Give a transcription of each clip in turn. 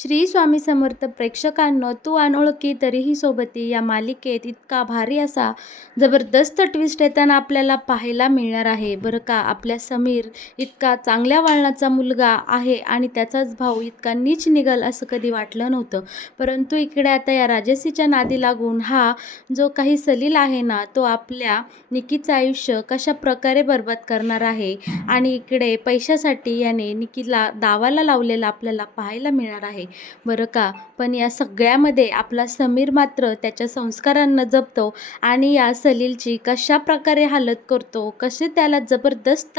श्री स्वामी समर्थ प्रेक्षकांनो, तू अनोळखी तरीही सोबती या मालिकेत इतका भारी असा जबरदस्त ट्विस्ट येताना आपल्याला पाहायला मिळणार आहे बरं का. आपल्या समीर इतका चांगल्या वळणाचा मुलगा आहे आणि त्याचाच भाऊ इतका नीच निघल असं कधी वाटलं नव्हतं. परंतु इकडे आता या राजसीच्या नादी लागून हा जो काही सलील आहे ना, तो आपल्या निकीचं आयुष्य कशा प्रकारे बरबाद करणार आहे आणि इकडे पैशासाठी याने निकीला दावाला लावलेला आपल्याला पाहायला मिळणार आहे बरं का. पण या सगळ्यामध्ये आपला समीर मात्र त्याच्या संस्कारांना जपतो आणि या सलीलची कशा प्रकारे हालत करतो, कसे त्याला जबरदस्त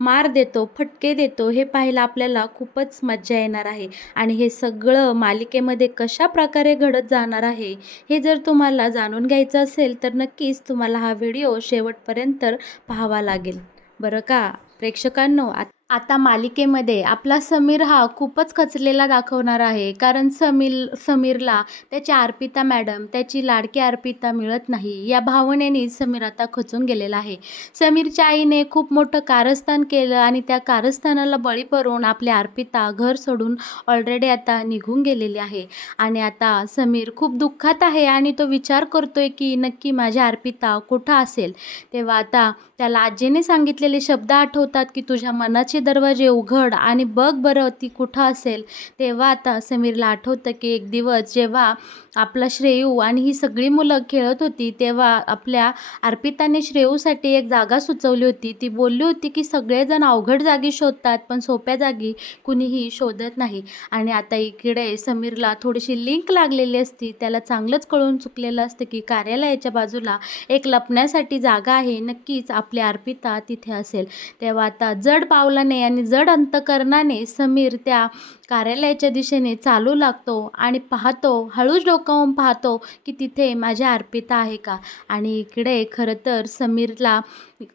मार देतो, फटके देतो, हे पाहायला आपल्याला खूपच मज्जा येणार आहे. आणि हे सगळं मालिकेमध्ये कशा प्रकारे घडत जाणार आहे हे जर तुम्हाला जाणून घ्यायचं असेल तर नक्कीच तुम्हाला हा व्हिडिओ शेवटपर्यंत पाहावा लागेल बरं का. प्रेक्षकांनो, आता मालिकेमध्ये आपला समीर हा खूपच खचलेला दाखवणार आहे. कारण समीरला त्याची अर्पिता मॅडम, त्याची लाडकी अर्पिता मिळत नाही. या भावनेने समीर आता खचून गेलेला आहे. समीरच्या आईने खूप मोठं कारस्थान केलं आणि त्या कारस्थानाला बळी पडून आपली अर्पिता घर सोडून ऑलरेडी आता निघून गेलेली आहे. आणि आता समीर खूप दुःखात आहे आणि तो विचार करतोय की नक्की माझी अर्पिता कुठं असेल. तेव्हा आता त्याला आजीने सांगितलेले शब्द आठवतात की तुझ्या मनाचे दरवाजे उघड आणि बघ बरं ती कुठं असेल. तेव्हा आता समीरला आठवतं की एक दिवस जेव्हा आपला श्रेयू आणि ही सगळी मुलं खेळत होती तेव्हा आपल्या अर्पिताने श्रेयूसाठी एक जागा सुचवली होती. ती बोलली होती की सगळेजण अवघड जागी शोधतात पण सोप्या जागी कुणीही शोधत नाही. आणि आता इकडे समीरला थोडीशी लिंक लागलेली असती. त्याला चांगलंच कळून चुकलेलं असतं की कार्यालयाच्या बाजूला एक लपण्यासाठी जागा आहे. नक्कीच आपली अर्पिता तिथे असेल. तेव्हा आता जड पावलाने आणि जड अंतकरणाने समीर त्या कार्यालयाच्या दिशेने चालू लागतो आणि पाहतो, हळूच डोकावून पाहतो की तिथे माझ्या अर्पिता आहे का. आणि इकडे खरं तर समीरला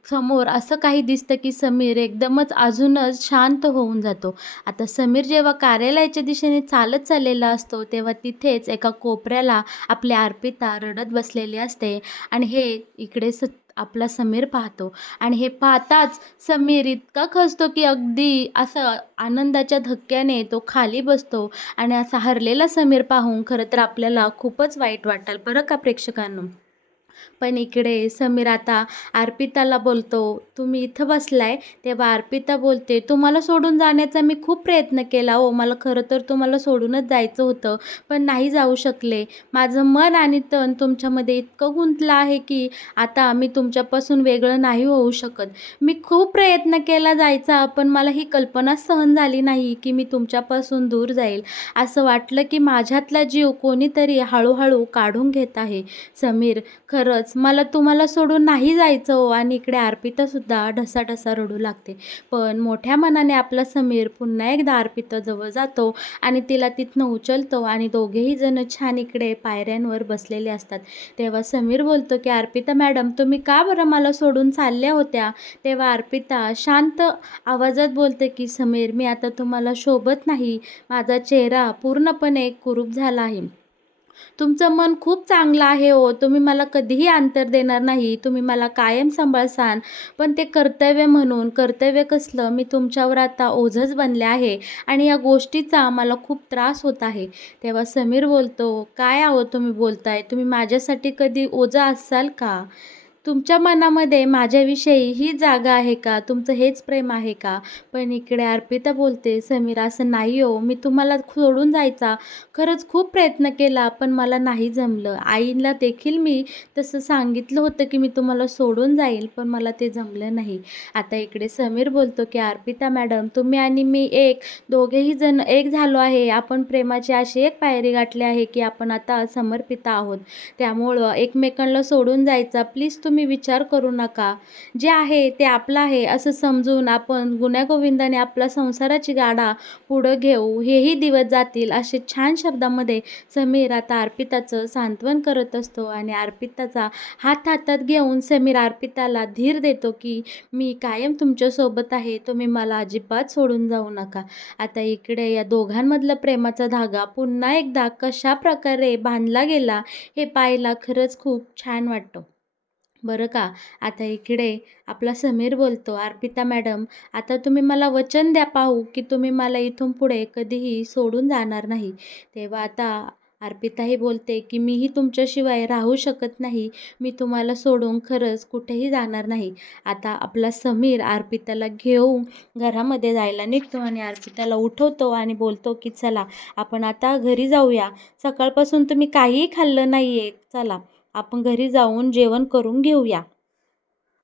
समोर असं काही दिसतं की समीर एकदमच अजूनच शांत होऊन जातो. आता समीर जेव्हा कार्यालयाच्या दिशेने चालत चाललेला असतो तेव्हा तिथेच एका कोपऱ्याला आपली अर्पिता रडत बसलेली असते. आणि हे इकडे आपला समीर पाहतो आणि हे पाहताच समीर इतका खचतो की अगदी असं आनंदाच्या धक्क्याने तो खाली बसतो. आणि असा हरलेला समीर पाहून खरं तर आपल्याला खूपच वाईट वाटेल बरं का प्रेक्षकांनो. पण इकडे समीर आता अर्पिताला बोलतो, तुम्ही इथं बसलाय. तेव्हा अर्पिता बोलते, तुम्हाला सोडून जाण्याचा मी खूप प्रयत्न केला हो. मला खरं तर तुम्हाला सोडूनच जायचं होतं पण नाही जाऊ शकले. माझं मन आणि तन तुमच्यामध्ये इतकं गुंतलं आहे की आता मी तुमच्यापासून वेगळं नाही होऊ शकत. मी खूप प्रयत्न केला जायचा पण मला ही कल्पना सहन झाली नाही की मी तुमच्यापासून दूर जाईल. असं वाटलं की माझ्यातला जीव कोणीतरी हळूहळू काढून घेत आहे. समीर, खरंच मला तुम्हाला सोडून नाही जायचं हो. आणि इकडे अर्पितासुद्धा ढसाढसा रडू लागते. पण मोठ्या मनाने आपला समीर पुन्हा एकदा अर्पिताजवळ जातो आणि तिला तिथनं उचलतो आणि दोघेही जण छान इकडे पायऱ्यांवर बसलेले असतात. तेव्हा समीर बोलतो की अर्पिता मॅडम, तुम्ही का बरं मला सोडून चालल्या होत्या. तेव्हा अर्पिता शांत आवाजात बोलते की समीर, मी आता तुम्हाला शोभत नाही. माझा चेहरा पूर्णपणे कुरूप झाला आहे. तुमचं मन खूप चांगलं आहे हो. तुम्ही मला कधीही अंतर देणार नाही. तुम्ही मला कायम सांभाळसान. पण ते कर्तव्य म्हणून, कर्तव्य कसलं, मी तुमच्यावर आता ओझंच बनले आहे आणि या गोष्टीचा मला खूप त्रास होत आहे. तेव्हा समीर बोलतो, काय आहो तुम्ही बोलताय? तुम्ही माझ्यासाठी कधी ओझं असाल का? तुमच्या मनामध्ये माझ्याविषयी ही जागा आहे का? तुमचं हेच प्रेम आहे का? पण इकडे अर्पिता बोलते, समीर असं नाही हो. मी तुम्हाला सोडून जायचा खरंच खूप प्रयत्न केला पण मला नाही जमलं. आईला देखील मी तसं सांगितलं होतं की मी तुम्हाला सोडून जाईल पण मला ते जमलं नाही. आता इकडे समीर बोलतो की अर्पिता मॅडम, तुम्ही आणि मी दोघेही जण एक झालो आहे. आपण प्रेमाची अशी एक पायरी गाठली आहे की आपण आता समर्पित आहोत. त्यामुळं एकमेकांना सोडून जायचा प्लीज तुम्ही विचार करू नका. जे आहे ते आपलं आहे असं समजून आपण गुण्यागोविंदाने आपला संसाराची गाडा पुढं घेऊ. हेही दिवस जातील. असे छान शब्दामध्ये समीर आता अर्पिताचं सांत्वन करत असतो आणि अर्पिताचा हात हातात घेऊन समीर अर्पिताला धीर देतो की मी कायम तुमच्यासोबत आहे. तुम्ही मला अजिबात सोडून जाऊ नका. आता इकडे या दोघांमधला प्रेमाचा धागा पुन्हा एकदा कशा प्रकारे बांधला गेला हे पाहायला खरंच खूप छान वाटतं बरं का. आता इकडे आपला समीर बोलतो, "अर्पिता मॅडम, आता तुम्ही मला वचन द्या पाहू, की तुम्ही मला इथून पुढे कधीही सोडून जाणार नाही." तेव्हा आता अर्पिताही बोलते, की "मीही तुमच्याशिवाय राहू शकत नाही. मी तुम्हाला सोडून खरंच कुठेही जाणार नाही." आता आपला समीर अर्पिताला घेऊन घरामध्ये जायला निघतो आणि अर्पिताला उठवतो आणि बोलतो, की "चला, आपण आता घरी जाऊया. सकाळपासून तुम्ही काहीही खाल्लं नाहीये. चला." आपण घरी जाऊन जेवण करून घेऊया.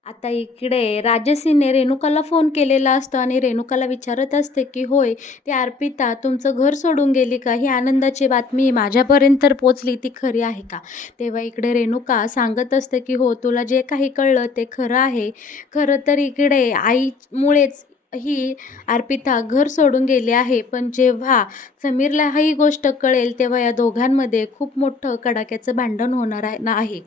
आता इकडे राजसीने रेणुकाला फोन केलेला असतो आणि रेणुकाला विचारत असते, की "होय, ती अर्पिता तुमचं घर सोडून गेली का? ही आनंदाची बातमी माझ्यापर्यंत तर पोहोचली, ती खरी आहे का?" तेव्हा इकडे रेणुका सांगत असते, की "हो, तुला जे काही कळलं ते खरं आहे. खरं तर इकडे आईमुळेच ही अर्पिता घर सोडून गेली आहे. पण जेव्हा समीरला ही गोष्ट कळेल, तेव्हा या दोघांमध्ये खूप मोठं कडाक्याचं भांडण होणार आहे."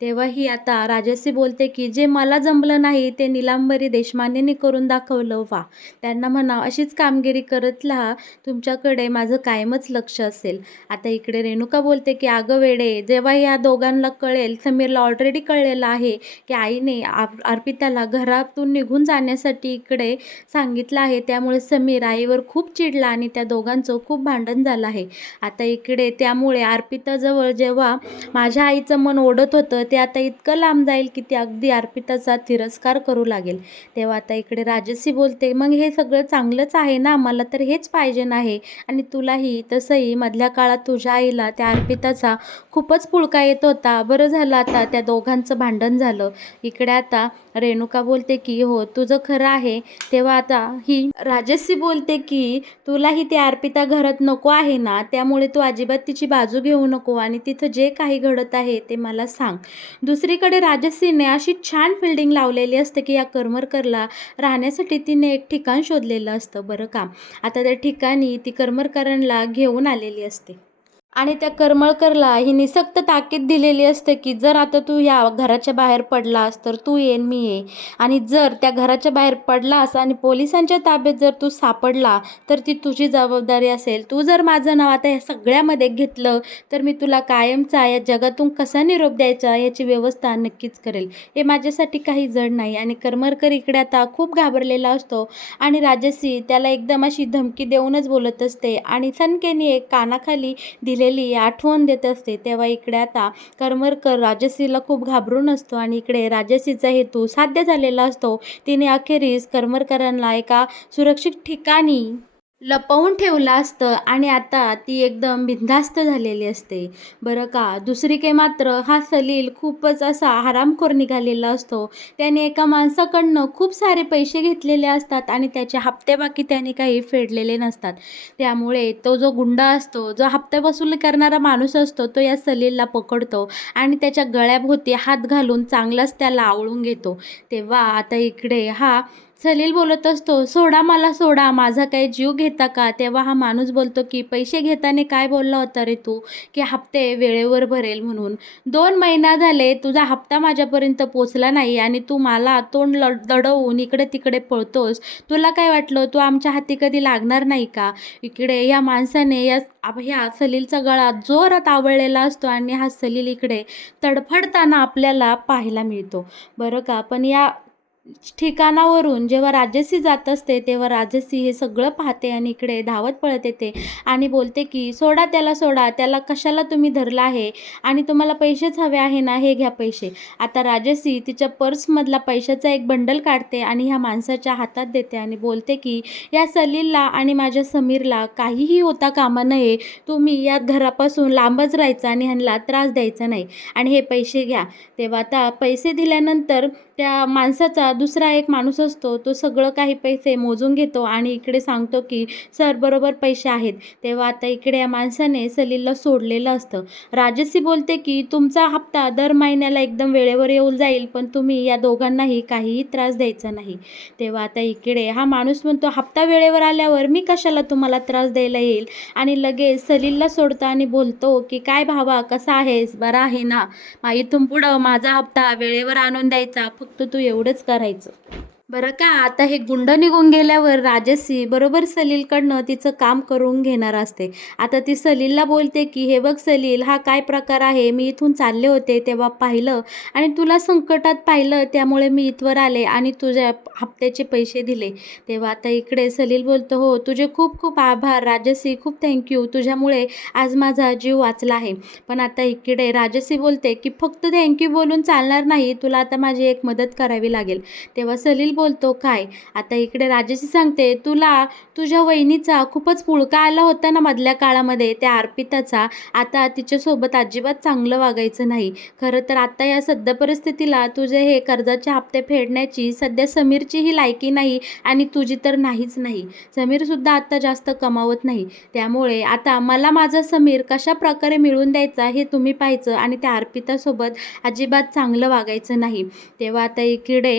तेव्हा ही आता राजश्री बोलते, की "जे मला जमलं नाही ते नीलांबरी देशपांडेंनी करून दाखवलं. वाह! त्यांना म्हणा अशीच कामगिरी करत राहा. तुमच्याकडे माझं कायमच लक्ष असेल." आता इकडे रेणुका बोलते, की "अगं वेडे, जेव्हा या दोघांना कळेल, समीरला ऑलरेडी कळलेलं आहे, की आईने अर्पिताला घरातून निघून जाण्यासाठी इकडे सांगितलं आहे. त्यामुळे समीर आईवर खूप चिडला आणि त्या दोघांचं खूप भांडण झालं आहे. आता इकडे त्यामुळे अर्पिताजवळ जेव्हा माझ्या आईचं मन ओढत होतं, ते आता इतकं लांब जाईल, की ती अगदी अर्पिताचा तिरस्कार करू लागेल." तेव्हा आता इकडे राजश्री बोलते, "मग हे सगळं चांगलंच आहे ना, मला तर हेच पाहिजे आहे आणि तुलाही." तसंही मधल्या काळात तुझ्या आईला त्या अर्पिताचा खूपच पुळका येत होता. बरं झालं आता त्या दोघांचं भांडण झालं. इकडे आता रेणुका बोलते, की "हो, तुझं खरं आहे." तेव्हा आता ही राजश्री बोलते, की "तुलाही ती अर्पिता घरात नको आहे ना, त्यामुळे तू अजिबात तिची बाजू घेऊ नको आणि तिथं जे काही घडत आहे ते मला सांग." दुसरीकडे राजश्रीने अशी छान फिल्डिंग लावलेली असते, की या करमरकरला राहण्यासाठी तिने एक ठिकाण शोधलेलं असतं बरं का. आता त्या ठिकाणी ती करमरकरांना घेऊन आलेली असते. आणि त्या करमळकरला हिने सक्त ताकीद दिलेली असते, की "जर आता तू या घराच्या बाहेर पडलास, तर तू ये मी ये. आणि जर त्या घराच्या बाहेर पडलास आणि पोलिसांच्या ताब्यात जर तू सापडला, तर ती तुझी जबाबदारी असेल. तू जर माझं नाव आता या सगळ्यामध्ये घेतलं, तर मी तुला कायमचा या जगातून कसा निरोप द्यायचा याची व्यवस्था नक्कीच करेल. हे माझ्यासाठी काही जड नाही." आणि करमरकर इकडे आता खूप घाबरलेला असतो आणि राजश्री त्याला एकदम अशी धमकी देऊनच बोलत असते आणि सनकेने एक कानाखाली दिलेली आठवण देत असते. तेव्हा इकडे आता करमरकर राजश्रीला खूप घाबरून असतो आणि इकडे राजश्रीचा हेतू साध्य झालेला असतो. तिने अखेरीस करमरकरांना एका सुरक्षित ठिकाणी लपवून ठेवलं असतं आणि आता ती एकदम बिनधास्त झालेली असते. बरं का. दुसरीकडे मात्र हा सलील खूपच असा हरामखोर निघालेला असतो. त्याने एका माणसाकडनं खूप सारे पैसे घेतलेले असतात आणि त्याचे हप्तेबाकी त्याने काही फेडलेले नसतात. त्यामुळे तो जो गुंड असतो, जो हप्ते वसूल करणारा माणूस असतो, तो या सलीलला पकडतो आणि त्याच्या गळ्याभोवती हात घालून चांगलाच त्याला आवळून घेतो. तेव्हा आता इकडे हा सलील बोलत असतो, "सोडा मला सोडा, माझा काही जीव घेता का?" तेव्हा हा माणूस बोलतो, की "पैसे घेताना काय बोलला होता रे तू, की हप्ते वेळेवर भरेल म्हणून. 2 महिना झाले तुझा हप्ता माझ्यापर्यंत पोचला नाही आणि तू मला तोंड दडवून इकडे-तिकडे पळतोस. तुला काय वाटलं तू आमच्या हाती कधी लागणार नाही का?" इकडे या माणसाने ह्या सलीलचा गळा जोरात आवळलेला असतो आणि हा सलील इकडे तडफडताना आपल्याला पाहायला मिळतो. बरं का. पण या ठिकाणावरून जेव्हा राजश्री जात असते, तेव्हा राजश्री हे सगळं पाहते आणि इकडे धावत पळत येते आणि बोलते, की "सोडा त्याला सोडा. त्याला कशाला तुम्ही धरलं आहे आणि तुम्हाला पैसेच हवे आहे ना, हे घ्या पैसे." आता राजश्री तिच्या पर्समधला पैशाचा एक बंडल काढते आणि ह्या माणसाच्या हातात देते आणि बोलते, की "या सलीलला आणि माझ्या समीरला काहीही होता कामा नये. तुम्ही या घरापासून लांबच राहायचं आणि ह्यांना त्रास द्यायचा नाही आणि हे पैसे घ्या." तेव्हा आता पैसे दिल्यानंतर त्या माणसाचा दुसरा एक माणूस असतो, तो सगळं काही पैसे मोजून घेतो आणि इकडे सांगतो, की "सर, बरोबर पैसे आहेत." तेव्हा आता इकडे या माणसाने सलीलला सोडलेलं असतं. राजश्री बोलते, की "तुमचा हप्ता दर महिन्याला एकदम वेळेवर येऊन जाईल, पण तुम्ही या दोघांनाही काहीही त्रास द्यायचा नाही." तेव्हा आता इकडे हा माणूस म्हणतो, "हप्ता वेळेवर आल्यावर मी कशाला तुम्हाला त्रास द्यायला येईल?" आणि लगेच सलीलला सोडतो आणि बोलतो, की "काय भावा, कसा आहेस? बरा आहे ना? इथून पुढं माझा हप्ता वेळेवर आणून द्यायचा, फक्त तू एवढंच करायचं." बरं का, आता हे गुंड निघून गेल्यावर राजश्री बरोबर सलीलकडनं तिचं काम करून घेणार असते. आता ती सलीलला बोलते, की "हे बघ सलील, हा काय प्रकार आहे? मी इथून चालले होते तेव्हा पाहिलं आणि तुला संकटात पाहिलं त्यामुळे मी इथवर आले आणि तुझ्या हप्त्याचे पैसे दिले." तेव्हा आता इकडे सलील बोलतो, "हो, तुझे खूप खूप आभार राजश्री, खूप थँक तुझ्यामुळे आज माझा जीव वाचला आहे." पण आता इकडे राजश्री बोलते, की "फक्त थँक बोलून चालणार नाही, तुला आता माझी एक मदत करावी लागेल." तेव्हा सलील बोलतो, "काय?" आता इकडे राजेशी सांगते, "तुला तुझ्या वहिनीचा खूपच पुळका आला होता ना मधल्या काळामध्ये, त्या अर्पिताचा. आता तिच्यासोबत अजिबात चांगलं वागायचं नाही. खरं तर आता या सध्या परिस्थितीला तुझे हे कर्जाचे हप्ते फेडण्याची सध्या समीरचीही लायकी नाही आणि तुझी तर नाहीच नाही. समीरसुद्धा आता जास्त कमावत नाही. त्यामुळे आता मला माझा समीर कशाप्रकारे मिळवून द्यायचा हे तुम्ही पाहायचं आणि त्या अर्पितासोबत अजिबात चांगलं वागायचं नाही." तेव्हा आता इकडे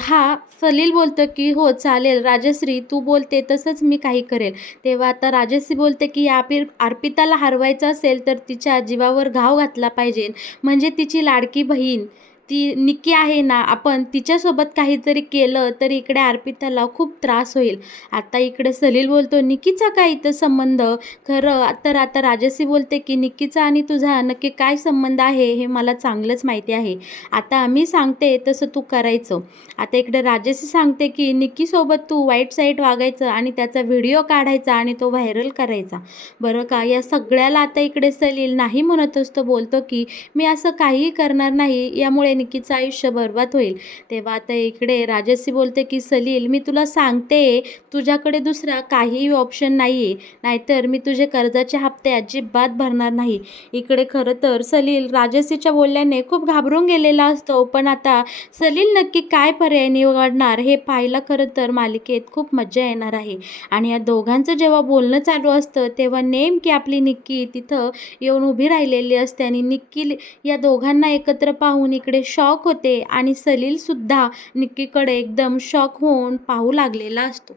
हा सलील बोलतो, की "हो चालेल राजश्री, तू बोलते तसंच मी काही करेल." तेव्हा आता राजश्री बोलते, की "या अर्पिताला हरवायचं असेल तर तिच्या जीवावर घाव घातला पाहिजे. म्हणजे तिची लाडकी बहीण ती निक्की आहे ना, आपण तिच्यासोबत काहीतरी केलं तर इकडे अर्पिताला खूप त्रास होईल." आता इकडे सलील बोलतो, "निक्कीचा काय इथं संबंध?" खरं तर आता राजश्री बोलते, की "निक्कीचा आणि तुझा नक्की काय संबंध आहे हे मला चांगलंच माहिती आहे. आता मी सांगते तसं तू करायचं." आता इकडे राजेशी सांगते, की "निक्कीसोबत तू वाईट साईट वागायचं आणि त्याचा व्हिडिओ काढायचा आणि तो व्हायरल करायचा." बरं का, या सगळ्याला आता इकडे सलील नाही म्हणत असतो. बोलतो, की "मी असं काहीही करणार नाही. यामुळे निक्कीचं आयुष्य बरबाद होईल." तेव्हा आता इकडे राजश्री बोलते, की "सलील, मी तुला सांगते, तुझ्याकडे दुसरा काहीही ऑप्शन नाही आहे. नाहीतर मी तुझे कर्जाचे हप्ते अजिबात भरणार नाही." इकडे खरं तर सलील राजश्रीच्या बोलल्याने खूप घाबरून गेलेला असतो. पण आता सलील नक्की काय पर्याय निवडणार हे पाहायला खरं तर मालिकेत खूप मज्जा येणार आहे. आणि या दोघांचं जेव्हा बोलणं चालू असतं तेव्हा नेमकी आपली निक्की तिथं येऊन उभी राहिलेली असते आणि निक्की या दोघांना एकत्र पाहून इकडे शॉक होते आणि सलीलसुद्धा निक्कीकडे एकदम शॉक होऊन पाहू लागलेला असतो.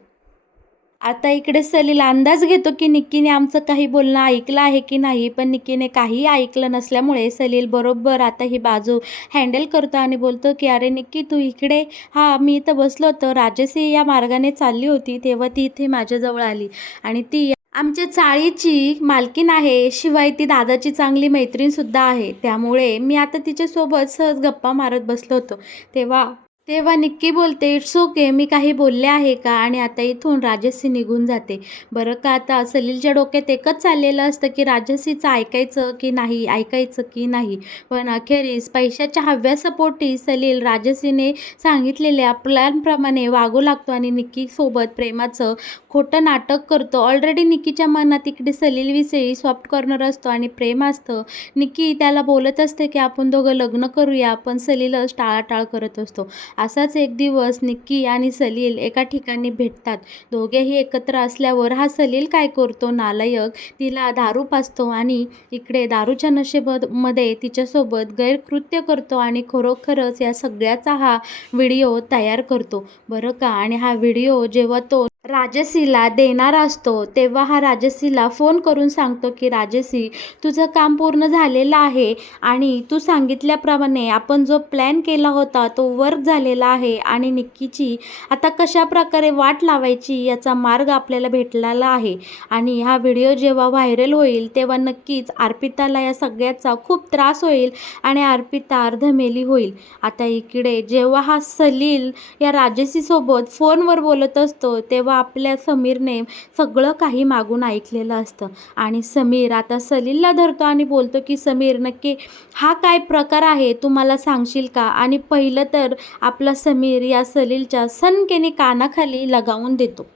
आता इकडे सलील अंदाज घेतो, की निक्कीने आमचं काही बोलणं ऐकलं आहे की नाही, पण निक्कीने काहीही ऐकलं नसल्यामुळे सलील बरोबर आता ही बाजू हँडल करतो आणि बोलतो, की "अरे निक्की, तू इकडे." "हां, मी इथं बसलो होतो. राजश्री या मार्गाने चालली होती, तेव्हा ती इथे माझ्याजवळ आली आणि ती आमच्या चाळीची मालकीण आहे. शिवाय ती दादाची चांगली मैत्रीणसुद्धा आहे. त्यामुळे मी आता तिच्यासोबत सहज गप्पा मारत बसलो होतो." तेव्हा तेव्हा निक्की बोलते, "इट्स ओके, मी काही बोलले आहे का?" आणि आता इथून राजश्री निघून जाते. बरं का, आता सलीलच्या डोक्यात एकच चाललेलं असतं, की राजश्रीचं ऐकायचं की नाही, ऐकायचं की नाही. पण अखेरीस पैशाच्या हव्यासापोटी सलील राजश्रीने सांगितलेल्या प्लॅनप्रमाणे वागू लागतो आणि निक्कीसोबत प्रेमाचं खोटं नाटक करतो. ऑलरेडी निक्कीच्या मनात इकडे सलीलविषयी सॉफ्ट कॉर्नर असतो आणि प्रेम असतं. निक्की त्याला बोलत असते, की "आपण दोघं लग्न करूया." पण सलीलच टाळाटाळ करत असतो. असाच एक दिवस निक्की आणि सलील एका ठिकाणी भेटतात. दोघेही एकत्र असल्यावर हा सलील काय करतो नालायक, तिला दारू पाजतो आणि इकडे दारूच्या नशेमध्ये तिच्यासोबत गैरकृत्य करतो आणि खरोखरच या सगळ्याचा हा व्हिडिओ तयार करतो. बरं का, आणि हा व्हिडिओ जेव्हा तो राजश्रीला देणार असतो तेव्हा हा राजश्रीला फोन करून सांगतो, की "राजश्री, तुझं काम पूर्ण झालेलं आहे आणि तू सांगितल्याप्रमाणे आपण जो प्लॅन केला होता तो वर्क झालेला आहे आणि निक्कीची आता कशाप्रकारे वाट लावायची याचा मार्ग आपल्याला भेटलेला आहे. आणि हा व्हिडिओ जेव्हा व्हायरल होईल तेव्हा नक्कीच अर्पिताला या सगळ्याचा खूप त्रास होईल आणि अर्पिता अर्धमेली होईल." आता इकडे जेव्हा हा सलील या राजश्रीसोबत फोनवर बोलत असतो तेव्हा आपल्या समीरने सगळं काही मागून ऐकलेलं असतं आणि समीर आता सलीलला धरतो आणि बोलतो, की "समीर, नक्की हा काय प्रकार आहे तू मला सांगशील का?" आणि पहिलं तर आपला समीर या सलीलच्या सनकेने कानाखाली लगावून देतो.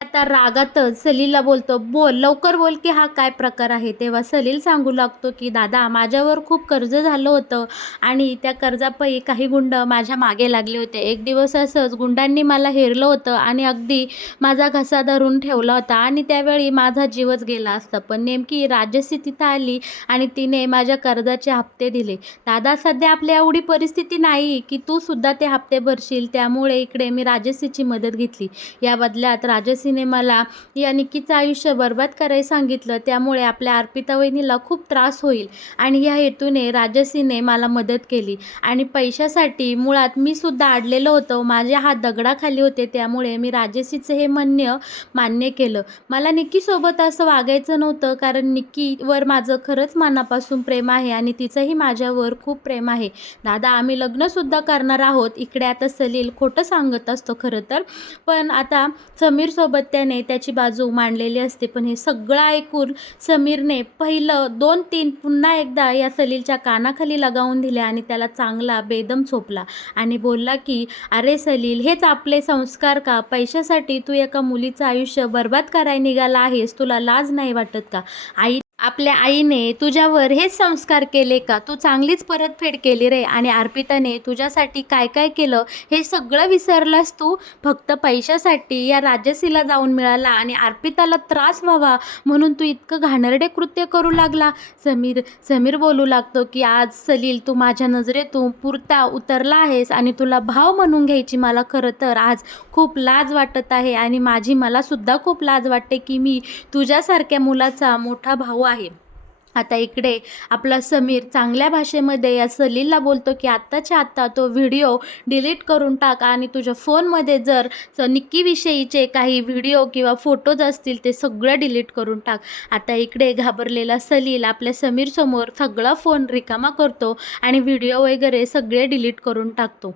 आता रागातच सलीलला बोलतो, "बोल, लवकर बोल, की हा काय प्रकार आहे?" तेव्हा सलील सांगू लागतो, की "दादा, माझ्यावर खूप कर्ज झालं होतं आणि त्या कर्जापायी काही गुंड माझ्या मागे लागले होते. एक दिवस असंच गुंडांनी मला हेरलं होतं आणि अगदी माझा घसा धरून ठेवला होता आणि त्यावेळी माझा जीवच गेला असता. पण नेमकी राजश्री तिथं आली आणि तिने माझ्या कर्जाचे हप्ते दिले. दादा, सध्या आपल्या एवढी परिस्थिती नाही, की तू सुद्धा ते हप्ते भरशील. त्यामुळे इकडे मी राजश्रीची मदत घेतली. या बदल्यात राजश्रीने तिने मला या निक्कीचं आयुष्य बरबाद करायला सांगितलं, त्यामुळे आपल्या अर्पिता वहिनीला खूप त्रास होईल आणि या हेतूने राजसीने मला मदत केली आणि पैशासाठी मुळात मी सुद्धा अडलेलो होतो. माझे हात दगडाखाली होते, त्यामुळे मी राजसीचं हे म्हणणं मान्य केलं. मला निक्कीसोबत असं वागायचं नव्हतं, कारण निक्कीवर माझं खरंच मनापासून प्रेम आहे आणि तिचंही माझ्यावर खूप प्रेम आहे. दादा, आम्ही लग्नसुद्धा करणार आहोत. इकडे आता सलील खोटं सांगत असतो खरं तर, पण आता समीरसोबत त्याने त्याची बाजू मांडलेली असते. पण हे सगळं ऐकून समीरने पहिलं 2-3 पुन्हा एकदा या सलीलच्या कानाखाली लगावून दिले आणि त्याला चांगला बेदम चोपला आणि बोलला की अरे सलील, हेच आपले संस्कार का? पैशासाठी तू एका मुलीचं आयुष्य बरबाद करायला निघाला आहेस. तुला लाज नाही वाटत का? आपल्या आईने तुझ्यावर हेच संस्कार केले का? तू चांगलीच परतफेड केली रे. आणि अर्पिताने तुझ्यासाठी काय काय केलं हे सगळं विसरलास तू. फक्त पैशासाठी या राजसीला जाऊन मिळाला आणि अर्पिताला त्रास व्हावा म्हणून तू इतकं घाणेरडे कृत्य करू लागला. समीर बोलू लागतो की आज सलील, तू माझ्या नजरेतून पुरता उतरला आहेस आणि तुला भाव म्हणून घ्यायची मला खरं तर आज खूप लाज वाटत आहे आणि मला सुद्धा खूप लाज वाटते की मी तुझ्यासारख्या मुलाचा मोठा भाऊ आहे. आता इकडे आपला समीर चांगल्या भाषेमध्ये या सलीलला बोलतो की आत्ताच्या आत्ता तो व्हिडिओ डिलीट करून टाक आणि तुझ्या फोनमध्ये जर निक्कीविषयीचे काही व्हिडिओ किंवा फोटोज असतील ते सगळं डिलीट करून टाक. आता इकडे घाबरलेला सलील आपल्या समीरसमोर सगळा फोन रिकामा करतो आणि व्हिडिओ वगैरे सगळे डिलीट करून टाकतो.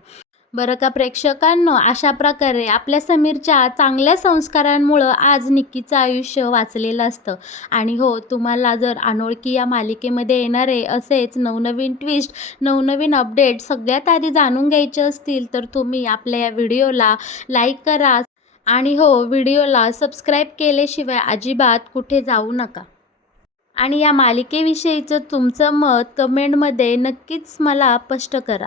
बरं का प्रेक्षकांनो, अशा प्रकारे आपल्या समीरच्या चांगल्या संस्कारांमुळं आज निक्कीचं आयुष्य वाचलेलं असतं. आणि हो, तुम्हाला जर अनोळखी या मालिकेमध्ये येणारे असेच नवनवीन ट्विस्ट, नवनवीन अपडेट सगळ्यात आधी जाणून घ्यायचे असतील तर तुम्ही आपल्या या व्हिडिओला लाईक करा आणि हो, व्हिडिओला सबस्क्राईब केल्याशिवाय अजिबात कुठे जाऊ नका. आणि या मालिकेविषयीचं तुमचं मत कमेंटमध्ये नक्कीच मला स्पष्ट करा.